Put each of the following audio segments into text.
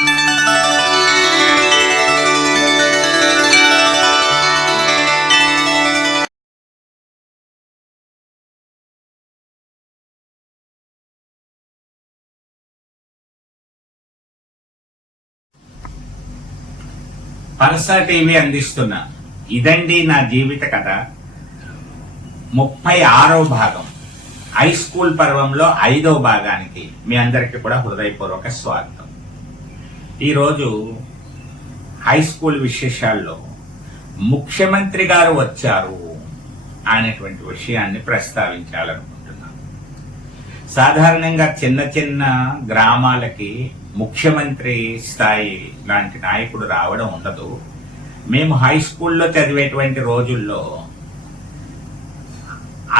పల్సా TV అందిస్తున్న ఇదండి నా జీవిత కథ 36వ భాగం హై స్కూల్ పర్వంలో 5వ భాగానికి మీ అందరికీ కూడా హృదయపూర్వక స్వాగతం. ఈరోజు హై స్కూల్ విశేషాల్లో ముఖ్యమంత్రి గారు వచ్చారు అనేటువంటి విషయాన్ని ప్రస్తావించాలనుకుంటున్నాను. సాధారణంగా చిన్న చిన్న గ్రామాలకి ముఖ్యమంత్రి స్థాయి లాంటి నాయకుడు రావడం ఉండదు. మేము హై స్కూల్లో చదివేటువంటి రోజుల్లో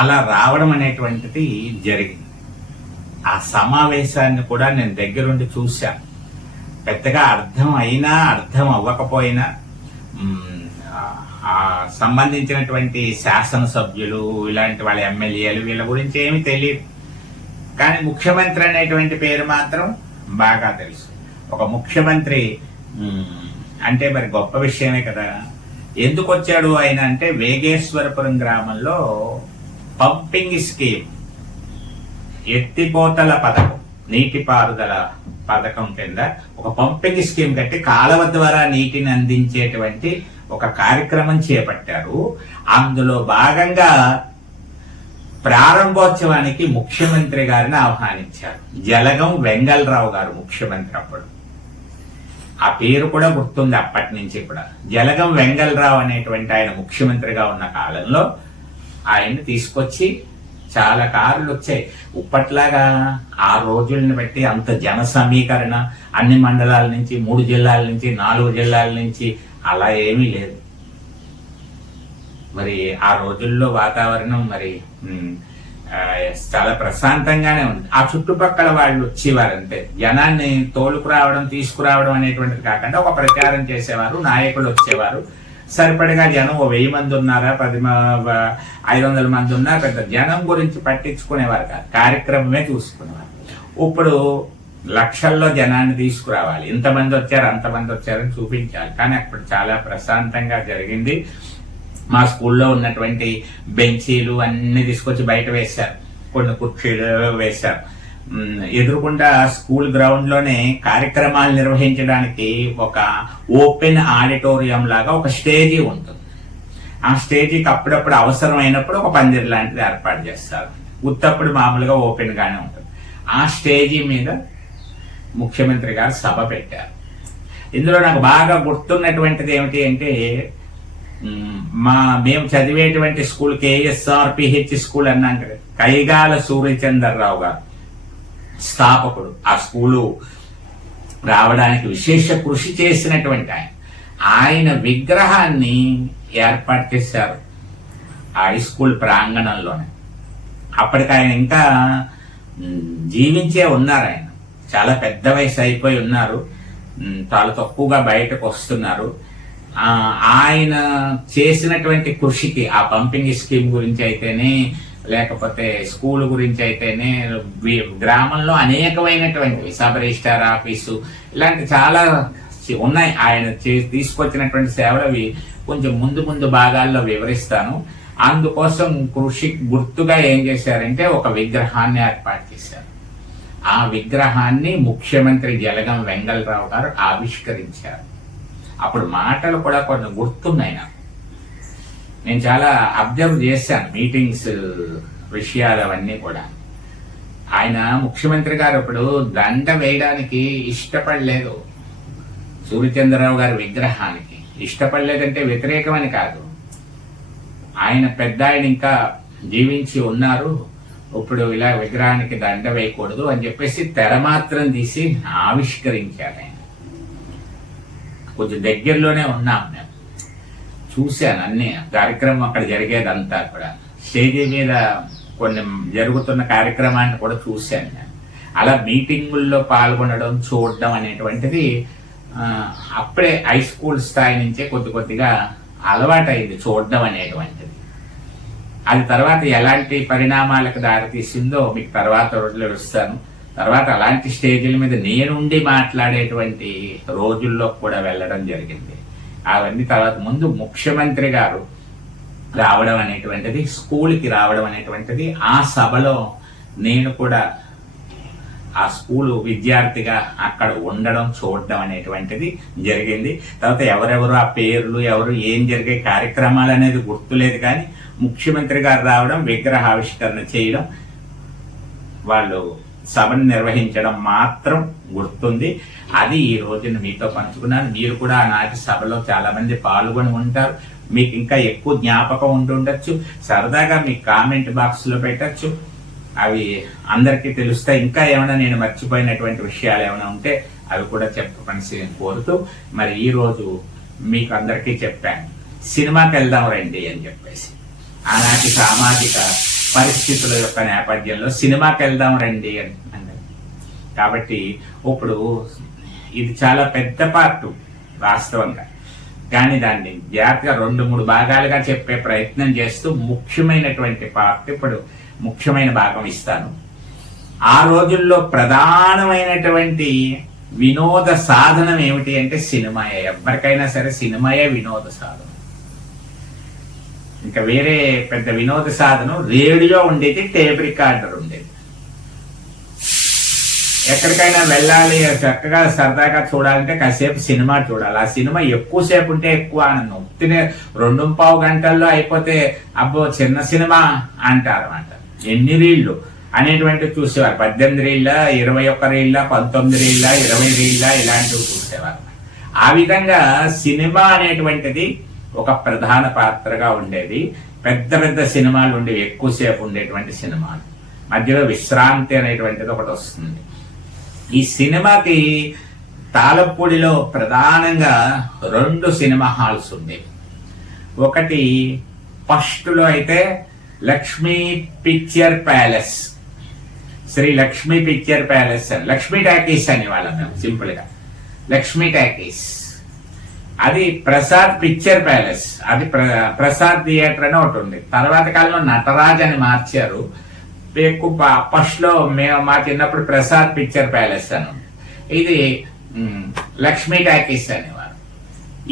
అలా రావడం అనేటువంటిది జరిగింది. ఆ సమావేశాన్ని కూడా నేను దగ్గరుండి చూశాను. పెద్దగా అర్థం అయినా అర్థం అవ్వకపోయినా సంబంధించినటువంటి శాసనసభ్యులు ఇలాంటి వాళ్ళ ఎమ్మెల్యేలు వీళ్ళ గురించి ఏమీ తెలియదు. కానీ ముఖ్యమంత్రి అనేటువంటి పేరు మాత్రం బాగా తెలుసు. ఒక ముఖ్యమంత్రి అంటే మరి గొప్ప విషయమే కదా. ఎందుకు వచ్చాడు ఆయన అంటే వేగేశ్వరపురం గ్రామంలో పంపింగ్ స్కీమ్, ఎత్తిపోతల పథకం, నీటిపారుదల పథకం కింద ఒక పంపింగ్ స్కీమ్ కట్టి కాలువ ద్వారా నీటిని అందించేటువంటి ఒక కార్యక్రమం చేపట్టారు. అందులో భాగంగా ప్రారంభోత్సవానికి ముఖ్యమంత్రి గారిని ఆహ్వానించారు. జలగం వెంగళరావు గారు ముఖ్యమంత్రి. అప్పుడు ఆ పేరు కూడా గుర్తుంది అప్పటి నుంచి కూడా. జలగం వెంగళరావు అనేటువంటి ఆయన ముఖ్యమంత్రిగా ఉన్న కాలంలో ఆయన్ని తీసుకొచ్చి చాలా కార్లు వచ్చాయి. ఇప్పట్లాగా ఆ రోజుల్ని బట్టి అంత జన సమీకరణ అన్ని మండలాల నుంచి, 3 జిల్లాల నుంచి, 4 జిల్లాల నుంచి అలా ఏమీ లేదు. మరి ఆ రోజుల్లో వాతావరణం మరి చాలా ప్రశాంతంగానే ఉంది. ఆ చుట్టుపక్కల వాళ్ళు వచ్చేవారంతే. జనాన్ని తోలుకురావడం తీసుకురావడం అనేటువంటిది కాకుండా ఒక ప్రచారం చేసేవారు, నాయకులు వచ్చేవారు. సరిపడిగా జనం 1000 మంది ఉన్నారా, 500 మంది ఉన్నా పెద్ద జనం గురించి పట్టించుకునేవారు కాదు, కార్యక్రమమే చూసుకునేవారు. ఇప్పుడు లక్షల్లో జనాన్ని తీసుకురావాలి, ఇంతమంది వచ్చారు అంతమంది వచ్చారని చూపించాలి. కానీ అప్పుడు చాలా ప్రశాంతంగా జరిగింది. మా స్కూల్లో ఉన్నటువంటి బెంచీలు అన్ని తీసుకొచ్చి బయట వేశారు, కొన్ని కుర్చీలు వేశారు. ఎదురుకుండా స్కూల్ గ్రౌండ్ లోనే కార్యక్రమాలు నిర్వహించడానికి ఒక ఓపెన్ ఆడిటోరియం లాగా ఒక స్టేజీ ఉంటుంది. ఆ స్టేజీకి అప్పుడప్పుడు అవసరమైనప్పుడు ఒక పందిరి లాంటిది ఏర్పాటు చేస్తారు. ఉత్తప్పుడు మామూలుగా ఓపెన్ గానే ఉంటుంది. ఆ స్టేజీ మీద ముఖ్యమంత్రి గారు సభ పెట్టారు. ఇందులో నాకు బాగా గుర్తున్నటువంటిది ఏమిటి అంటే, మేము చదివేటువంటి స్కూల్ KSRPH స్కూల్ అన్నాం కదా, కైగాల సూర్యచంద్రరావు గారు స్థాపకుడు. ఆ స్కూలు రావడానికి విశేష కృషి చేసినటువంటి ఆయన విగ్రహాన్ని ఏర్పాటు చేశారు హై స్కూల్ ప్రాంగణంలోనే. అప్పటికి ఆయన ఇంకా జీవించే ఉన్నారు. ఆయన చాలా పెద్ద వయసు అయిపోయి ఉన్నారు, చాలా తక్కువగా బయటకు వస్తున్నారు. ఆయన చేసినటువంటి కృషికి, ఆ పంపింగ్ స్కీమ్ గురించి అయితేనే, లేకపోతే స్కూల్ గురించి అయితేనే, గ్రామంలో అనేకమైనటువంటి సబ్ రిజిస్టార్ ఆఫీసు ఇలాంటి చాలా ఉన్నాయి. ఆయన తీసుకొచ్చినటువంటి సేవలు అవి కొంచెం ముందు భాగాల్లో వివరిస్తాను. అందుకోసం కృషి గుర్తుగా ఏం చేశారంటే ఒక విగ్రహాన్ని ఏర్పాటు చేశారు. ఆ విగ్రహాన్ని ముఖ్యమంత్రి జలగం వెంగళరావు గారు ఆవిష్కరించారు. అప్పుడు మాటలు కూడా కొన్ని గుర్తున్నాయి నాకు. నేను చాలా అబ్జర్వ్ చేశాను మీటింగ్స్ విషయాలు అవన్నీ కూడా. ఆయన ముఖ్యమంత్రి గారు ఇప్పుడు దండ వేయడానికి ఇష్టపడలేదు. సూర్యచంద్రరావు గారి విగ్రహానికి ఇష్టపడలేదంటే వ్యతిరేకమని కాదు. ఆయన పెద్ద ఆయన ఇంకా జీవించి ఉన్నారు, ఇప్పుడు ఇలా విగ్రహానికి దండ వేయకూడదు అని చెప్పేసి తెర మాత్రం తీసి ఆవిష్కరించారు. ఆయన కొంచెం దగ్గరలోనే ఉన్నాం, మేము చూశాను అన్ని కార్యక్రమం అక్కడ జరిగేదంతా కూడా. స్టేజీ మీద కొన్ని జరుగుతున్న కార్యక్రమాన్ని కూడా చూశాను నేను. అలా మీటింగుల్లో పాల్గొనడం, చూడడం అనేటువంటిది అప్పుడే హై స్కూల్ స్థాయి నుంచే కొద్దిగా అలవాటైంది చూడడం అనేటువంటిది. అది తర్వాత ఎలాంటి పరిణామాలకు దారితీసిందో మీకు తర్వాత రోజులు ఇస్తాను. తర్వాత అలాంటి స్టేజీల మీద నేనుండి మాట్లాడేటువంటి రోజుల్లో కూడా వెళ్ళడం జరిగింది. అవన్నీ తర్వాత ముందు ముఖ్యమంత్రి గారు రావడం అనేటువంటిది, స్కూల్కి రావడం అనేటువంటిది, ఆ సభలో నేను కూడా ఆ స్కూలు విద్యార్థిగా అక్కడ ఉండడం చూడడం అనేటువంటిది జరిగింది. తర్వాత ఎవరెవరు ఆ పేర్లు, ఎవరు ఏం జరిగే కార్యక్రమాలు అనేది గుర్తులేదు, కానీ ముఖ్యమంత్రి గారు రావడం, విగ్రహావిష్కరణ చేయడం, వాళ్ళు సభను నిర్వహించడం మాత్రం గుర్తుంది. అది ఈ రోజున మీతో పంచుకున్నాను. మీరు కూడా ఆనాటి సభలో చాలా మంది పాల్గొని ఉంటారు. మీకు ఇంకా ఎక్కువ జ్ఞాపకం ఉంటుండొచ్చు. సరదాగా మీ కామెంట్ బాక్స్ లో పెట్టచ్చు, అవి అందరికీ తెలుస్తాయి. ఇంకా ఏమైనా నేను మర్చిపోయినటువంటి విషయాలు ఏమైనా ఉంటే అవి కూడా చెప్పమని కోరుతూ, మరి ఈ రోజు మీకు అందరికీ చెప్పాను, సినిమాకి వెళ్దాం రండి అని చెప్పేసి. ఆనాటి సామాజిక పరిస్థితుల యొక్క నేపథ్యంలో సినిమాకి వెళ్దాం రండి అని అన్నారు. కాబట్టి ఇప్పుడు ఇది చాలా పెద్ద పార్ట్ వాస్తవంగా, కానీ దాన్ని జాగ్రత్తగా 2-3 భాగాలుగా చెప్పే ప్రయత్నం చేస్తూ ముఖ్యమైనటువంటి పార్ట్ ఇప్పుడు ముఖ్యమైన భాగం ఇస్తాను. ఆ రోజుల్లో ప్రధానమైనటువంటి వినోద సాధనం ఏమిటి అంటే సినిమాయే. ఎవరికైనా సరే సినిమాయే వినోద సాధనం. ఇంకా వేరే పెద్ద వినోద సాధనం రేడియో ఉండేది, టేప్ రికార్డర్ ఉండేది. ఎక్కడికైనా వెళ్ళాలి, చక్కగా సరదాగా చూడాలంటే కాసేపు సినిమా చూడాలి. ఆ సినిమా ఎక్కువసేపు ఉంటే ఎక్కువ ఆనందం. ఉత్తినే 2.25 గంటల్లో అయిపోతే అబ్బో చిన్న సినిమా అంటారు అన్నమాట. ఎన్ని రీళ్లు అనేటువంటివి చూసేవారు. 18 రీళ్ళ, 21 రీళ్ళ, 19 రీళ్ళ, 20 రీళ్ళ, ఇలాంటివి చూసేవారు. ఆ విధంగా సినిమా అనేటువంటిది ఒక ప్రధాన పాత్రగా ఉండేది. పెద్ద పెద్ద సినిమాలు ఉండేవి, ఎక్కువసేపు ఉండేటువంటి సినిమాలు. మధ్యలో విశ్రాంతి అనేటువంటిది ఒకటి వస్తుంది. ఈ సినిమాకి తాళపూడిలో ప్రధానంగా 2 సినిమా హాల్స్ ఉండేవి. ఒకటి ఫస్ట్ లో అయితే Lakshmi picture palace, Shri Lakshmi picture palace అని, లక్ష్మీ టాకీస్ అని వాళ్ళం మేము సింపుల్ గా, లక్ష్మీ టాకీస్. అది ప్రసాద్ పిక్చర్ ప్యాలెస్, అది ప్రసాద్ థియేటర్ అని ఒకటి ఉంది. తర్వాత కాలంలో నటరాజ్ అని మార్చారు. ఫస్ట్ లో మేము మా చిన్నప్పుడు ప్రసాద్ పిక్చర్ ప్యాలెస్ అని ఉంది. ఇది లక్ష్మీ టాకీస్ అనేవారు.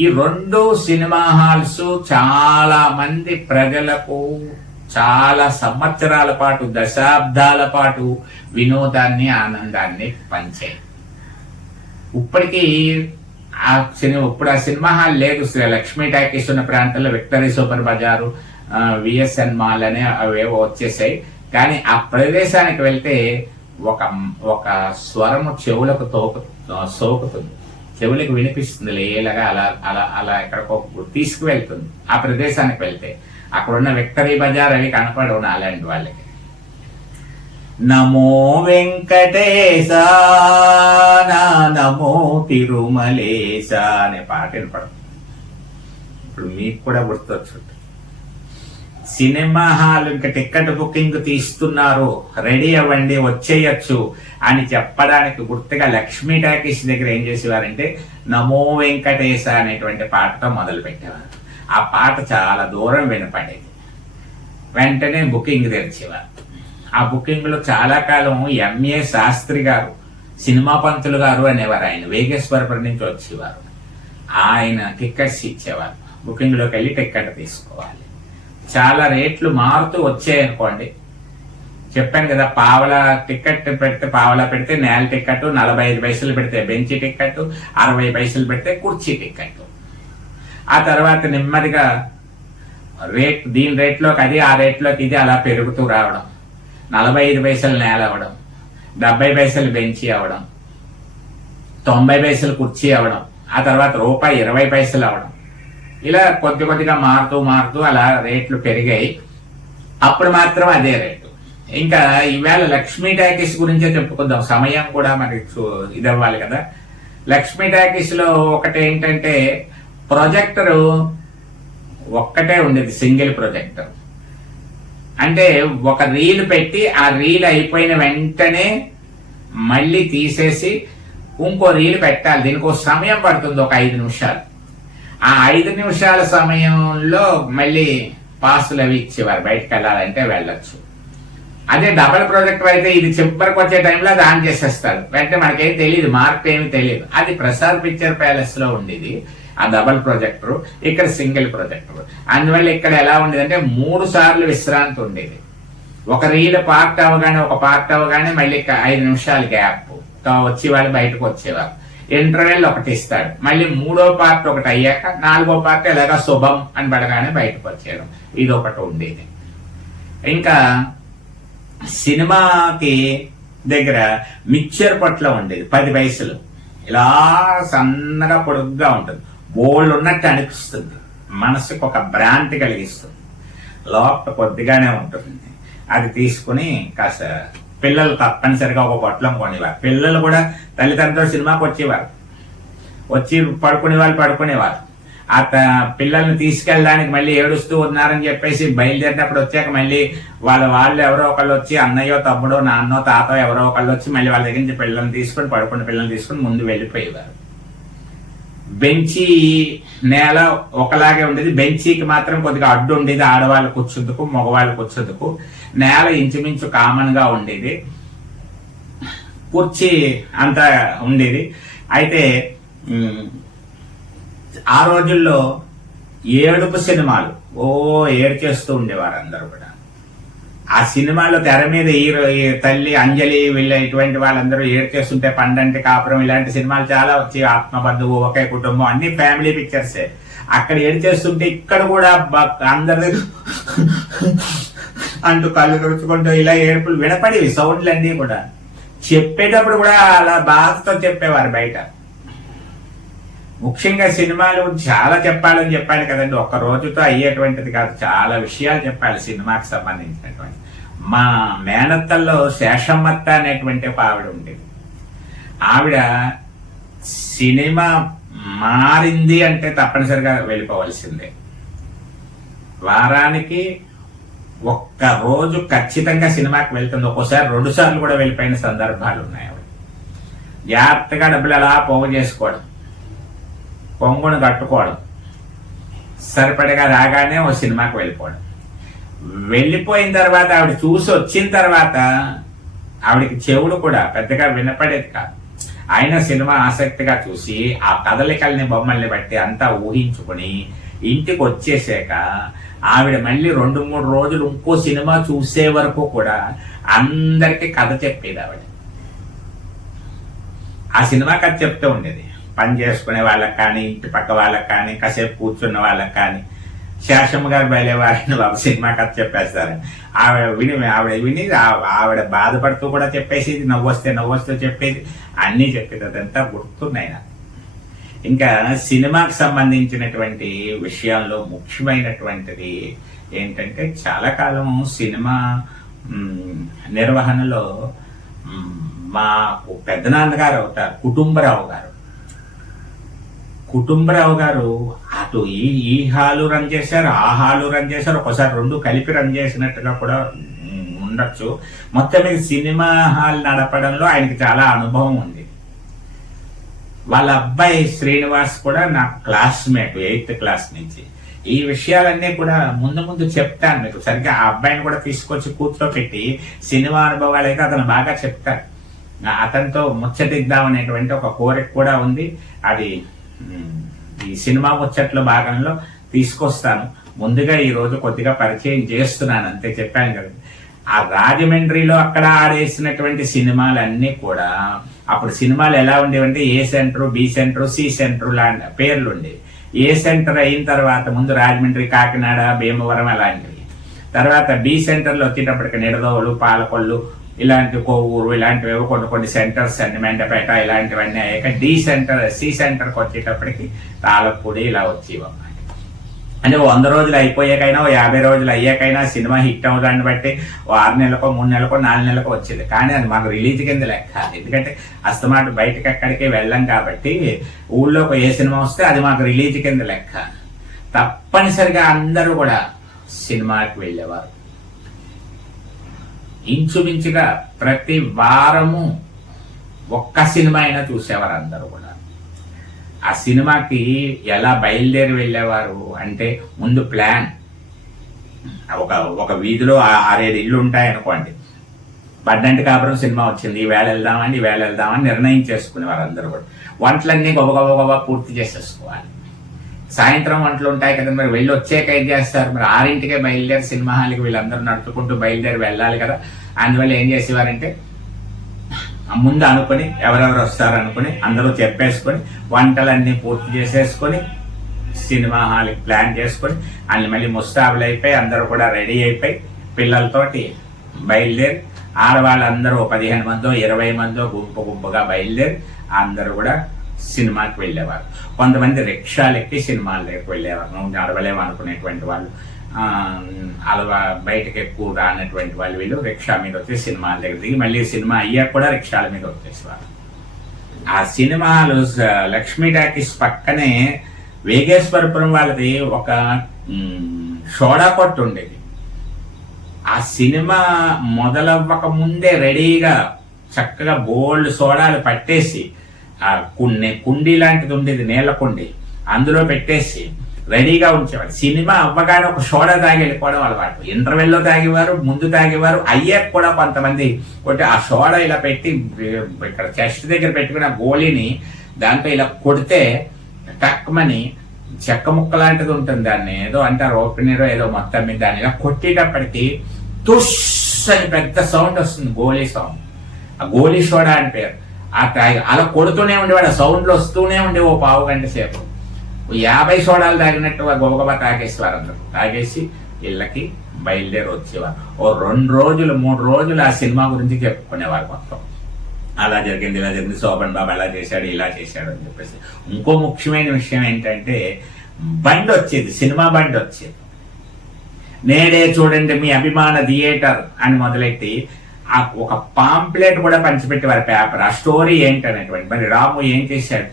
ఈ 2 సినిమా హాల్స్ చాలా మంది ప్రజలకు చాలా సంవత్సరాల పాటు, దశాబ్దాల పాటు వినోదాన్ని, ఆనందాన్ని పంచాయి. ఇప్పటికీ ఇప్పుడు ఆ సినిమా హాల్ లేదు. లక్ష్మీ టాకీస్ ఉన్న ప్రాంతంలో విక్టరీ సూపర్ బజారు, విఎస్ఎన్ మాల్ అనే అవేవో వచ్చేసాయి. కానీ ఆ ప్రదేశానికి వెళ్తే ఒక స్వరము చెవులకు సోకుతుంది, చెవులకు వినిపిస్తుంది, లేలగా అలా అలా అలా ఎక్కడికో తీసుకువెళ్తుంది. ఆ ప్రదేశానికి వెళ్తే అక్కడున్న విక్టరీ బజార్ అవి కనపడవు అలాంటి వాళ్ళకి. నమో వెంకటేశ నమో తిరుమలేశ అనే పాట వినపడదు. ఇప్పుడు మీకు కూడా గుర్తొచ్చు. సినిమా హాల్ ఇంకా టికెట్ బుకింగ్ తీస్తున్నారు, రెడీ అవ్వండి, వచ్చేయచ్చు అని చెప్పడానికి గుర్తుగా లక్ష్మీ టాకీస్ దగ్గర ఏం చేసేవారంటే నమో వెంకటేశ అనేటువంటి పాటతో మొదలు పెట్టేవారు. ఆ పాట చాలా దూరం వినపడేది. వెంటనే బుకింగ్ తెరిచేవారు. ఆ బుకింగ్ లో చాలా కాలం ఎంఏ శాస్త్రి గారు, సినిమా పంతులు గారు అనేవారు. ఆయన వేగేశ్వరపురం నుంచి వచ్చేవారు. ఆయన టికెట్స్ ఇచ్చేవారు. బుకింగ్ లోకి వెళ్ళి టికెట్ తీసుకోవాలి. చాలా రేట్లు మారుతూ వచ్చాయనుకోండి. చెప్పాను కదా, పావలా టికెట్ పెడితే పావలా పెడితే నేల టికెట్, 45 పైసలు పెడితే బెంచ్ టికెట్, 60 పైసలు పెడితే కుర్చీ టికెట్. ఆ తర్వాత నెమ్మదిగా దీని రేట్లోకి అది, ఆ రేట్లోకి ఇది అలా పెరుగుతూ రావడం. 45 పైసలు నేల అవ్వడం, 70 పైసలు బెంచి అవ్వడం, 90 పైసలు కుర్చీ అవ్వడం, ఆ తర్వాత ₹1.20 అవ్వడం. ఇలా కొద్ది కొద్దిగా మారుతూ అలా రేట్లు పెరిగాయి. అప్పుడు మాత్రం అదే రేటు. ఇంకా ఈవేళ లక్ష్మీ టాకీస్ గురించే చెప్పుకుందాం, సమయం కూడా మనకి ఇది అవ్వాలి కదా. లక్ష్మీ టాకీస్ లో ఒకటి ఏంటంటే ప్రొజెక్టరు ఒక్కటే ఉండేది, సింగిల్ ప్రొజెక్టర్. అంటే ఒక రీల్ పెట్టి ఆ రీల్ అయిపోయిన వెంటనే మళ్ళీ తీసేసి ఇంకో రీల్ పెట్టాలి. దీనికి ఒక సమయం పడుతుంది, ఒక 5 నిమిషాలు. ఆ 5 నిమిషాల సమయంలో మళ్ళీ పాసులు అవి ఇచ్చేవారు, బయటకు వెళ్ళాలంటే వెళ్ళొచ్చు. అదే డబల్ ప్రొజెక్టర్ అయితే ఇది చివరికి వచ్చే టైంలో అది ఆన్ చేసేస్తాడు, వెంటనే మనకేం తెలియదు, మార్పు ఏమి తెలియదు. అది ప్రసాద్ పిక్చర్ ప్యాలెస్ లో ఉండేది ఆ డబల్ ప్రొజెక్టర్, ఇక్కడ సింగిల్ ప్రొజెక్టర్. అందువల్ల ఇక్కడ ఎలా ఉండేది అంటే 3 సార్లు విశ్రాంతి ఉండేది. ఒక రీల్ పార్ట్ అవగానే మళ్ళీ 5 నిమిషాలు గ్యాప్ వచ్చి వాళ్ళు బయటకు వచ్చేవారు. ఇంటర్వెల్ ఒకటి ఇస్తాడు, మళ్ళీ 3వ పార్ట్ ఒకటి అయ్యాక 4వ పార్ట్ ఎలాగా శుభం అని పడగానే బయటకు వచ్చేయడం, ఇది ఒకటి ఉండేది. ఇంకా సినిమాకి దగ్గర మిక్చర్ పట్ల ఉండేది 10 పైసలు, ఇలా సన్నగా పొడుగ్గా ఉంటుంది, బోల్డ్ ఉన్నట్టు అనిపిస్తుంది, మనసుకు ఒక భ్రాంతి కలిగిస్తుంది, లోపల కొద్దిగానే ఉంటుంది. అది తీసుకుని కాస్త పిల్లలు తప్పనిసరిగా ఒక పొట్లం కొనేవారు. పిల్లలు కూడా తల్లిదండ్రులు సినిమాకి వచ్చి పడుకునేవారు. ఆ పిల్లల్ని తీసుకెళ్ళడానికి మళ్ళీ ఏడుస్తూ ఉన్నారని చెప్పేసి బయలుదేరినప్పుడు వచ్చాక మళ్ళీ వాళ్ళు ఎవరో ఒకళ్ళు వచ్చి అన్నయ్యో తమ్ముడో నాన్నో తాతో ఎవరో ఒకళ్ళు వచ్చి మళ్ళీ వాళ్ళ దగ్గర నుంచి పిల్లల్ని తీసుకొని పడుకున్న పిల్లల్ని తీసుకుని ముందు వెళ్ళిపోయేవారు. బెంచీ నేల ఒకలాగే ఉండేది, బెంచీకి మాత్రం కొద్దిగా అడ్డు ఉండేది, ఆడవాళ్ళు కూర్చుందుకు మగవాళ్ళు కూర్చుందుకు. నేల ఇంచుమించు కామన్ గా ఉండేది, కుర్చీ అంతా ఉండేది. అయితే ఆ రోజుల్లో ఏడుపు సినిమాలు ఏడ్చేస్తూ ఉండేవారు అందరూ కూడా. ఆ సినిమాలో తెర మీద తల్లి అంజలి వీళ్ళ ఇటువంటి వాళ్ళందరూ ఏడ్చేస్తుంటే, పండంటి కాపురం ఇలాంటి సినిమాలు చాలా వచ్చి, ఆత్మబంధువు, ఒకే కుటుంబం, అన్ని ఫ్యామిలీ పిక్చర్సే. అక్కడ ఏడ్చేస్తుంటే ఇక్కడ కూడా అందరి అంటూ కళ్ళు తుడుచుకుంటూ ఇలా ఏడుపులు వినపడేవి, సౌండ్లు అన్నీ కూడా. చెప్పేటప్పుడు కూడా అలా బాధతో చెప్పేవారు బయట. ముఖ్యంగా సినిమాలు చాలా చెప్పాలని చెప్పాను కదండి, ఒక్క రోజుతో అయ్యేటువంటిది కాదు, చాలా విషయాలు చెప్పాలి సినిమాకి సంబంధించినటువంటి. మా మేనత్తల్లో శేషమ్మత్త అనేటువంటి ఒక ఆవిడ ఉండేది. ఆవిడ సినిమా మారింది అంటే తప్పనిసరిగా వెళ్ళిపోవలసిందే. వారానికి ఒక్క రోజు ఖచ్చితంగా సినిమాకి వెళ్తుంది, ఒక్కోసారి 2 సార్లు కూడా వెళ్ళిపోయిన సందర్భాలు ఉన్నాయి. ఆవిడ జాగ్రత్తగా డబ్బులు అలా పోగు చేసుకోవడం, కొంగును కట్టుకోవడం, సరిపడగా రాగానే ఓ సినిమాకి వెళ్ళిపోవడం. వెళ్ళిపోయిన తర్వాత ఆవిడ చూసి వచ్చిన తర్వాత ఆవిడకి చెవుడు కూడా పెద్దగా వినపడేది కాదు. ఆయన సినిమా ఆసక్తిగా చూసి ఆ కదలికల్ని బొమ్మల్ని బట్టి అంతా ఊహించుకుని ఇంటికి వచ్చేసాక ఆవిడ మళ్ళీ 2-3 రోజులు ఇంకో సినిమా చూసే వరకు కూడా అందరికీ కథ చెప్పేది. ఆవిడ ఆ సినిమా కథ చెప్తూ ఉండేది, పని చేసుకునే వాళ్ళకి కానీ, ఇంటి పక్క వాళ్ళకి కానీ, కాసేపు కూర్చున్న వాళ్ళకి కానీ. శేషమ్మ గారు బయలువారిని బాబు సినిమా కథ చెప్పేస్తారు. ఆవిడ విని ఆవిడ బాధపడుతూ కూడా చెప్పేసేది, నవ్వొస్తే చెప్పేది, అన్నీ చెప్పేది. అదంతా గుర్తున్నాయి నాకు. ఇంకా సినిమాకి సంబంధించినటువంటి విషయాల్లో ముఖ్యమైనటువంటిది ఏంటంటే, చాలా కాలం సినిమా నిర్వహణలో మాకు పెద్దనాన్నగారు అవుతారు కుటుంబరావు గారు అటు ఈ హాలు రన్ చేశారు, ఆ హాలు రన్ చేశారు, ఒకసారి 2 కలిపి రన్ చేసినట్టుగా కూడా ఉండొచ్చు. మొత్తం మీద సినిమా హాల్ నడపడంలో ఆయనకి చాలా అనుభవం ఉంది. వాళ్ళ అబ్బాయి శ్రీనివాస్ కూడా నా క్లాస్మేట్ 8th క్లాస్ నుంచి. ఈ విషయాలన్నీ కూడా ముందు చెప్తాను మీకు. సరిగ్గా ఆ అబ్బాయిని కూడా తీసుకొచ్చి కూర్చోపెట్టి సినిమా అనుభవాలు అయితే అతను బాగా చెప్తారు. అతనితో ముచ్చటిద్దామనేటువంటి ఒక కోరిక కూడా ఉంది. అది ఈ సినిమా ముచ్చట్ల భాగంలో తీసుకొస్తాను. ముందుగా ఈ రోజు కొద్దిగా పరిచయం చేస్తున్నాను అంతే, చెప్పాను కదా. ఆ రాజమండ్రిలో అక్కడ ఆడేసినటువంటి సినిమాలన్నీ కూడా అప్పుడు సినిమాలు ఎలా ఉండేవంటే A center, B center, C center లాంటి పేర్లు ఉండేవి. ఏ సెంటర్ అయిన తర్వాత ముందు రాజమండ్రి, కాకినాడ, భీమవరం అలాంటివి. తర్వాత బి సెంటర్లు వచ్చేటప్పటికి నిడదవోలు, పాలకొల్లు, ఇలాంటి కొవ్వూరు, ఇలాంటివి కొన్ని సెంటర్స్ అన్ని, మెండపేట ఇలాంటివన్నీ అయ్యాక సి సెంటర్కి వచ్చేటప్పటికి తాళపూడి ఇలా వచ్చేవన్నమాట. అంటే 100 రోజులు అయిపోయాకైనా 50 రోజులు అయ్యాకైనా సినిమా హిట్ అవ్వడాన్ని బట్టి 6 నెలలకో 3 నెలలకో 4 నెలలకో వచ్చేది. కానీ అది మాకు రిలీజ్ కింద లెక్క. ఎందుకంటే అస్తమాట బయటకి ఎక్కడికి వెళ్ళాం కాబట్టి ఊళ్ళోకి ఏ సినిమా వస్తే అది మాకు రిలీజ్ కింద లెక్క. తప్పనిసరిగా అందరూ కూడా సినిమాకి వెళ్ళేవారు. ఇంచుమించుగా ప్రతి వారము ఒక్క సినిమా అయినా చూసేవారు అందరూ కూడా. ఆ సినిమాకి ఎలా బయలుదేరి వెళ్ళేవారు అంటే, ముందు ప్లాన్. ఒక వీధిలో 6-7 ఇళ్ళు ఉంటాయనుకోండి, పడ్డంటి కాపురం సినిమా వచ్చింది, ఈవేళ వెళ్దామని నిర్ణయం చేసుకునేవారు అందరూ కూడా. వంటలన్నీ గొప్ప పూర్తి చేసేసుకోవాలి. సాయంత్రం వంటలు ఉంటాయి కదా, మరి వెళ్ళి వచ్చాక ఏం చేస్తారు, మరి 6ంటికే బయలుదేరి సినిమా హాల్కి వీళ్ళందరూ నడుచుకుంటూ బయలుదేరి వెళ్ళాలి కదా. అందువల్ల ఏం చేసేవారంటే ముందు అనుకుని ఎవరెవరు వస్తారు అనుకుని అందరూ చెప్పేసుకొని వంటలన్నీ పూర్తి చేసేసుకొని సినిమా హాల్కి ప్లాన్ చేసుకొని అన్ని మళ్ళీ ముస్తాబులు అయిపోయి అందరూ కూడా రెడీ అయిపోయి పిల్లలతోటి బయలుదేరి ఆడవాళ్ళందరూ 15 మందో 20 మందో గుంపుగా బయలుదేరి అందరూ కూడా సినిమాకి వెళ్ళేవారు. కొంతమంది రిక్షాలు ఎక్కి సినిమాల దగ్గరికి వెళ్ళేవారు. నువ్వు నడవలేము అనుకునేటువంటి వాళ్ళు, అలా బయటకు ఎక్కువ రానటువంటి వాళ్ళు వీళ్ళు రిక్షా మీద వచ్చి సినిమాల దగ్గర దిగి మళ్ళీ సినిమా అయ్యాక కూడా రిక్షాల మీద వచ్చేసేవారు. ఆ సినిమాలు లక్ష్మీ టాకీస్ పక్కనే వేగేశ్వరపురం వాళ్ళది ఒక సోడా కొట్టు ఉండేది. ఆ సినిమా మొదలవ్వక ముందే రెడీగా చక్కగా బోల్డ్ సోడాలు పట్టేసి ఆ కుండీ లాంటిది ఉండేది, నీళ్ల కుండీ, అందులో పెట్టేసి రెడీగా ఉంచేవారు. సినిమా అవ్వగానే ఒక సోడా తాగి వెళ్ళిపోవడం అలవాటు. ఇంటర్వెల్లో తాగేవారు, ముందు తాగేవారు, అయ్యాక కూడా కొంతమంది కొట్టి ఆ సోడా ఇలా పెట్టి ఇక్కడ చెస్ట్ దగ్గర పెట్టుకున్న గోళీని దాంతో ఇలా కొడితే టక్మని చెక్క ముక్క లాంటిది ఉంటుంది, దాన్ని ఏదో అంటారు ఓపెనర్ ఏదో మొత్తం మీద, దాన్ని ఇలా కొట్టేటప్పటికి తుష్ అని పెద్ద సౌండ్ వస్తుంది, గోళీ సౌండ్. ఆ గోళీ సోడా అని పేరు. ఆ అలా కొడుతూనే ఉండేవాడు, ఆ సౌండ్లు వస్తూనే ఉండే ఓ పావు గంట సేపు. 50 సోడాలు తాగినట్టు గొప్ప తాగేసేవారు. అందరూ తాగేసి ఇళ్ళకి బయలుదేరి వచ్చేవారు. ఓ 2 రోజులు 3 రోజులు ఆ సినిమా గురించి చెప్పుకునేవారు మొత్తం. అలా జరిగింది, ఇలా జరిగింది, శోభన్ బాబు అలా చేశాడు, ఇలా చేశాడు అని చెప్పేసి. ఇంకో ముఖ్యమైన విషయం ఏంటంటే బండి వచ్చేది, సినిమా బండి వచ్చేది. నేడే చూడండి మీ అభిమాన థియేటర్ అని మొదలెట్టి ఒక పాంప్లెట్ కూడా పంచిపెట్టేవారు, పేపర్. ఆ స్టోరీ ఏంటనేటువంటి, మరి రాము ఏం చేశాడు,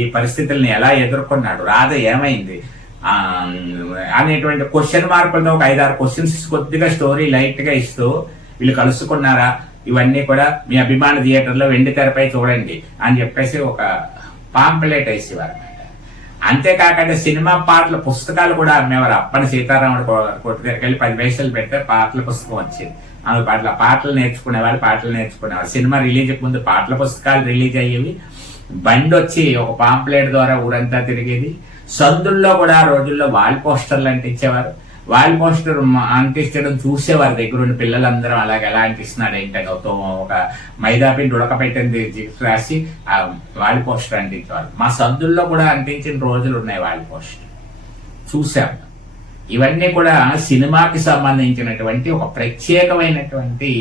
ఈ పరిస్థితుల్ని ఎలా ఎదుర్కొన్నాడు, రాధ ఏమైంది అనేటువంటి క్వశ్చన్ మార్కులతో ఒక 5-6 క్వశ్చన్స్ కొద్దిగా స్టోరీ లైట్ గా ఇస్తూ వీళ్ళు కలుసుకున్నారా, ఇవన్నీ కూడా మీ అభిమాన థియేటర్లో వెండి తెరపై చూడండి అని చెప్పేసి ఒక పాంప్లెట్ వేసేవారు. అంతేకాకుండా సినిమా పాటల పుస్తకాలు కూడా అమ్మేవారు. అప్పని సీతారాముడు కొట్టు దగ్గరికి వెళ్ళి 10 పైసలు పెడితే పాటల పుస్తకం వచ్చేది. ఆమె పాటలు నేర్చుకునేవారు. సినిమా రిలీజ్ ముందు పాటల పుస్తకాలు రిలీజ్ అయ్యేవి. బండి వచ్చి ఒక పాంప్లెట్ ద్వారా ఊరంతా తిరిగేది. సందుల్లో కూడా ఆ రోజుల్లో వాల్ పోస్టర్లు అంటించేవారు. వాల్ పోస్టర్ అంటించడం చూసేవారు దగ్గరుండి పిల్లలందరూ, అలాగే ఎలా అంటిస్తున్నాడు ఏంటని ఒక మైదా పిండి ఉడకపెట్టింది రాసి ఆ వాల్ పోస్టర్ అంటించేవారు. మా సందుల్లో కూడా అంటించిన రోజులు ఉన్నాయి, వాల్ పోస్టర్ చూసాం. ఇవన్నీ కూడా సినిమాకి సంబంధించినటువంటి ఒక ప్రత్యేకమైనటువంటి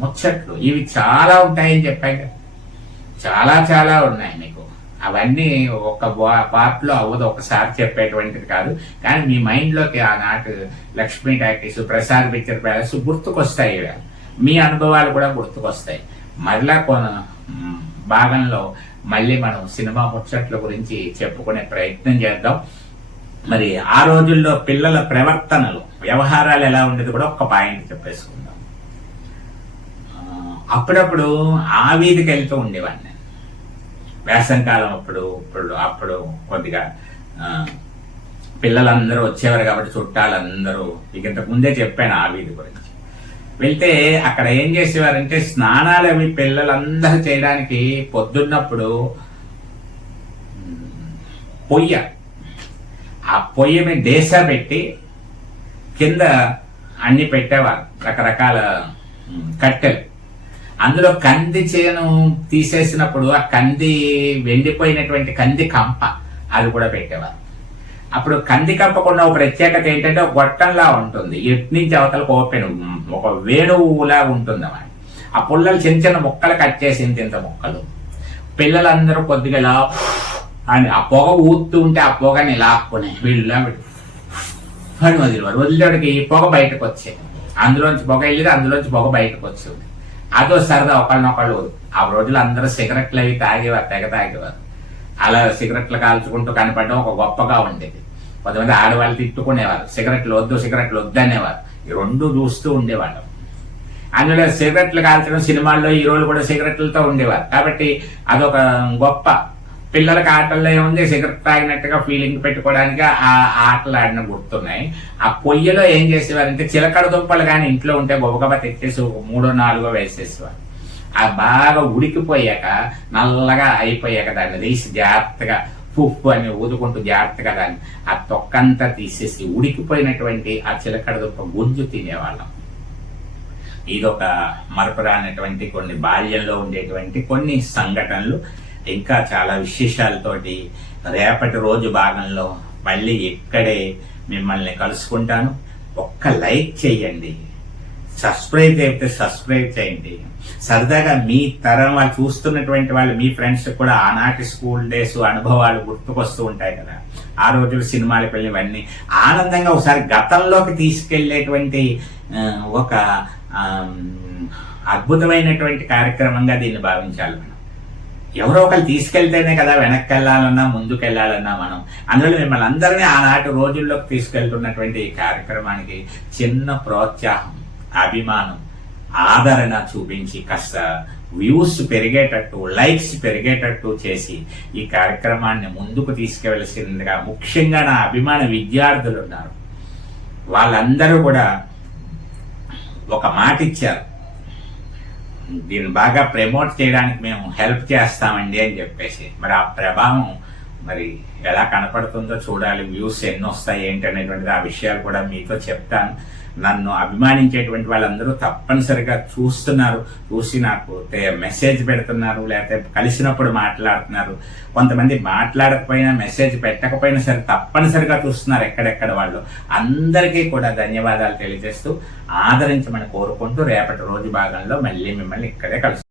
ముచ్చట్లు. ఇవి చాలా ఉంటాయని చెప్పాను కదా, చాలా ఉన్నాయి మీకు. అవన్నీ ఒక పార్ట్ లో అవ్వదు, ఒకసారి చెప్పేటువంటిది కాదు. కానీ మీ మైండ్ లోకి ఆనాటి Lakshmi talkies, Prasad picture palace గుర్తుకొస్తాయి. మీ అనుభవాలు కూడా గుర్తుకొస్తాయి. మరలా భాగంలో మళ్ళీ మనం సినిమా ముచ్చట్ల గురించి చెప్పుకునే ప్రయత్నం చేద్దాం. మరి ఆ రోజుల్లో పిల్లల ప్రవర్తనలు, వ్యవహారాలు ఎలా ఉండేది కూడా ఒక పాయింట్ చెప్పేసుకుందాం. అప్పుడప్పుడు ఆ వీధికి వెళ్తూ ఉండేవాడిని వేసంకాలం. అప్పుడు కొద్దిగా పిల్లలందరూ వచ్చేవారు కాబట్టి చుట్టాలందరూ, ఇంతకు ముందే చెప్పాను ఆ వీధి గురించి. వెళ్తే అక్కడ ఏం చేసేవారంటే స్నానాలు అవి పిల్లలందరూ చేయడానికి పొద్దున్నప్పుడు ఆ పొయ్యి మీద డేసా పెట్టి కింద అన్ని పెట్టేవారు, రకరకాల కట్టెలు. అందులో కంది చేను తీసేసినప్పుడు ఆ కంది వెండిపోయినటువంటి కంది కంప అది కూడా పెట్టేవారు. అప్పుడు కంది కంపకుండా ఒక ప్రత్యేకత ఏంటంటే ఒక గొట్టంలా ఉంటుంది, ఎటు నుంచి అవతలకు ఓపెన్ ఒక వేణువులా ఉంటుంది అన్నమాట. ఆ పుల్లలు చిన్న ముక్కలు కట్ చేసింది, ఇంత ముక్కలు. పిల్లలందరూ కొద్దిగా ఇలా అని ఆ పొగ ఊదుతూ ఉంటే ఆ పొగని లాక్కుని వీళ్ళు అని వదిలేవాడికి పొగ బయటకు వచ్చేది. అందులోంచి పొగ వెళ్ళేది, అందులోంచి పొగ బయటకు వచ్చేది. అదో సరదా ఒకళ్ళనొకళ్ళు. ఆ రోజులు అందరూ సిగరెట్లు అవి తాగేవారు, తెగ తాగేవారు. అలా సిగరెట్లు కాల్చుకుంటూ కనపడడం ఒక గొప్పగా ఉండేది. కొంతమంది ఆడవాళ్ళు తిట్టుకునేవారు, సిగరెట్లు వద్దు అనేవారు. ఈ రెండు చూస్తూ ఉండేవాళ్ళం. అందులో సిగరెట్లు కాల్చడం, సినిమాల్లో హీరోలు కూడా సిగరెట్లతో ఉండేవారు కాబట్టి అదొక గొప్ప పిల్లలకి ఆటల్లో ఏముంది, సిగరెట్ తాగినట్టుగా ఫీలింగ్ పెట్టుకోవడానికి ఆ ఆటలు ఆడిన గుర్తున్నాయి. ఆ పొయ్యిలో ఏం చేసేవారంటే చిలకడ దుంపలు కానీ ఇంట్లో ఉంటే గొబగబా తెచ్చేసి 3 4 వేసేసేవారు. ఆ బాగా ఉడికిపోయాక నల్లగా అయిపోయాక దాన్ని తీసి జాగ్రత్తగా పుప్పు అని ఊదుకుంటూ జాగ్రత్తగా దాన్ని ఆ తొక్కంతా తీసేసి ఉడికిపోయినటువంటి ఆ చిలకడ దుంప గుంజు తినేవాళ్ళం. ఇదొక మరపురానటువంటి కొన్ని బాల్యంలో ఉండేటువంటి కొన్ని సంఘటనలు. ఇంకా చాలా విశేషాలతోటి రేపటి రోజు భాగంలో మళ్ళీ ఇక్కడే మిమ్మల్ని కలుసుకుంటాను. ఒక్క లైక్ చేయండి, సబ్స్క్రైబ్ అయితే సబ్స్క్రైబ్ చేయండి. సరదాగా మీ తరం వాళ్ళు చూస్తున్నటువంటి వాళ్ళు, మీ ఫ్రెండ్స్ కూడా ఆనాటి స్కూల్ డేస్ అనుభవాలు గుర్తుకొస్తూ ఉంటాయి కదా. ఆ రోజులు సినిమాలకు వెళ్ళి ఇవన్నీ ఆనందంగా ఒకసారి గతంలోకి తీసుకెళ్లేటువంటి ఒక అద్భుతమైనటువంటి కార్యక్రమంగా దీన్ని భావించాలి మనం. ఎవరో ఒకరు తీసుకెళ్తేనే కదా వెనక్కి వెళ్ళాలన్నా ముందుకు వెళ్ళాలన్నా మనం. అందులో మిమ్మల్ని అందరినీ ఆనాటి రోజుల్లోకి తీసుకెళ్తున్నటువంటి ఈ కార్యక్రమానికి చిన్న ప్రోత్సాహం, అభిమానం, ఆదరణ చూపించి కాస్త వ్యూస్ పెరిగేటట్టు, లైక్స్ పెరిగేటట్టు చేసి ఈ కార్యక్రమాన్ని ముందుకు తీసుకెళ్లాల్సిందిగా ముఖ్యంగా నా అభిమాన విద్యార్థులు ఉన్నారు. వాళ్ళందరూ కూడా ఒక మాట ఇచ్చారు, దీన్ని బాగా ప్రమోట్ చేయడానికి మేము హెల్ప్ చేస్తామండి అని చెప్పేసి. మరి ఆ ప్రభావం మరి ఎలా కనపడుతుందో చూడాలి. వ్యూస్ ఎన్ని వస్తాయి ఏంటి అనేటువంటిది ఆ విషయాలు కూడా మీతో చెప్తాను. నన్ను అభిమానించేటువంటి వాళ్ళందరూ తప్పనిసరిగా చూస్తున్నారు, చూసి నాకు మెసేజ్ పెడుతున్నారు, లేకపోతే కలిసినప్పుడు మాట్లాడుతున్నారు. కొంతమంది మాట్లాడకపోయినా మెసేజ్ పెట్టకపోయినా సరే తప్పనిసరిగా చూస్తున్నారు ఎక్కడెక్కడ వాళ్ళు. అందరికీ కూడా ధన్యవాదాలు తెలియజేస్తూ ఆదరించమని కోరుకుంటూ రేపటి రోజు భాగంలో మళ్ళీ మిమ్మల్ని ఇక్కడే కలుస్తాను.